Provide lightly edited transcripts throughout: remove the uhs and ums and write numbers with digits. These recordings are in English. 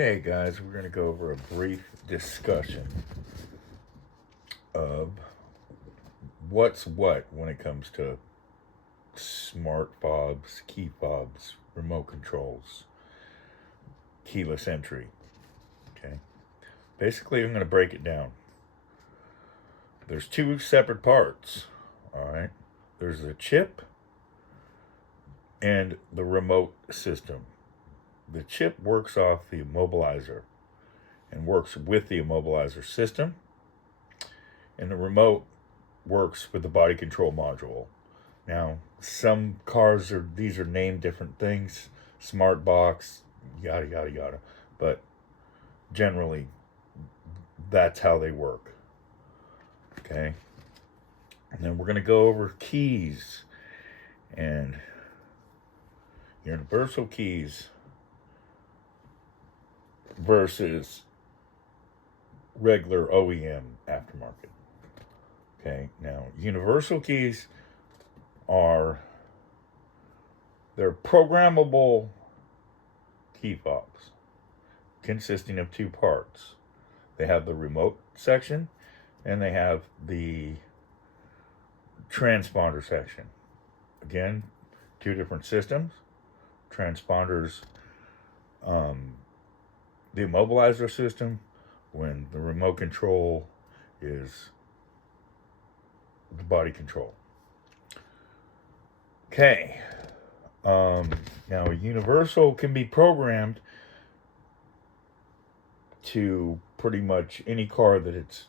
Okay, guys, we're going to go over a brief discussion of what's what when it comes to smart fobs, key fobs, remote controls, keyless entry. Okay, basically, I'm going to break it down. There's two separate parts. All right, there's the chip and the remote system. The chip works off the Immobilizer and works with the Immobilizer system, and the remote works with the body control module. Now, some cars these are named different things, smart box, yada yada yada, but generally that's how they work. Okay, and then we're going to go over keys and universal keys versus regular OEM aftermarket. Okay, now universal keys they're programmable key fobs consisting of two parts. They have the remote section and they have the transponder section. Again, two different systems. Transponders, the Immobilizer system, when the remote control is the body control. Okay. Now, a universal can be programmed to pretty much any car that it's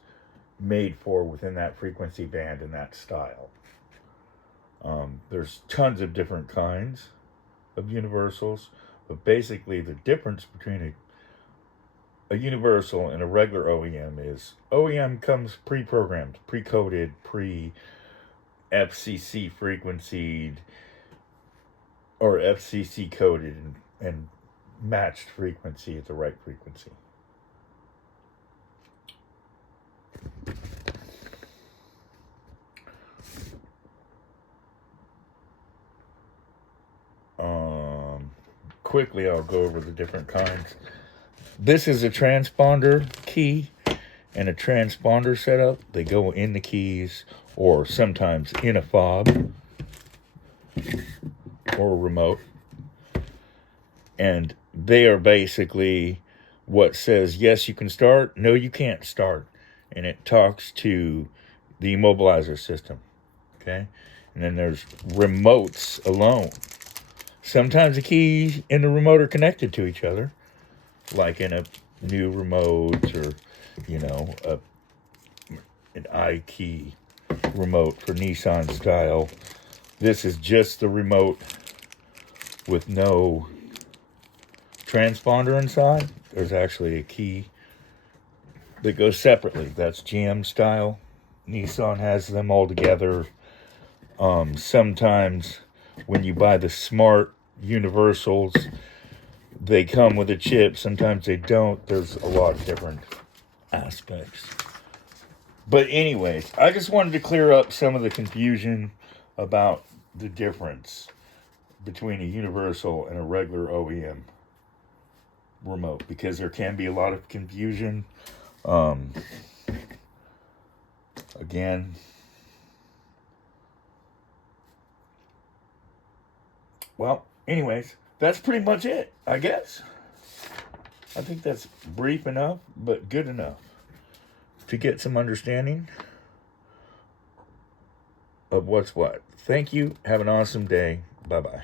made for within that frequency band and that style. There's tons of different kinds of universals, but basically the difference between a universal and a regular OEM is OEM comes pre-programmed, pre-coded, FCC frequencied, or FCC coded and matched frequency at the right frequency. Quickly, I'll go over the different kinds. This is a transponder key and a transponder setup. They go in the keys or sometimes in a fob or a remote. And they are basically what says, yes, you can start, no, you can't start. And it talks to the Immobilizer system. Okay? And then there's remotes alone. Sometimes the key and the remote are connected to each other, like in a new remote or, an iKey remote for Nissan style. This is just the remote with no transponder inside. There's actually a key that goes separately. That's GM style. Nissan has them all together. Sometimes when you buy the smart universals, they come with a chip. Sometimes they don't. There's a lot of different aspects. But anyways, I just wanted to clear up some of the confusion about the difference between a universal and a regular OEM remote, because there can be a lot of confusion. Again, well, anyways, that's pretty much it, I guess. I think that's brief enough, but good enough to get some understanding of what's what. Thank you. Have an awesome day. Bye-bye.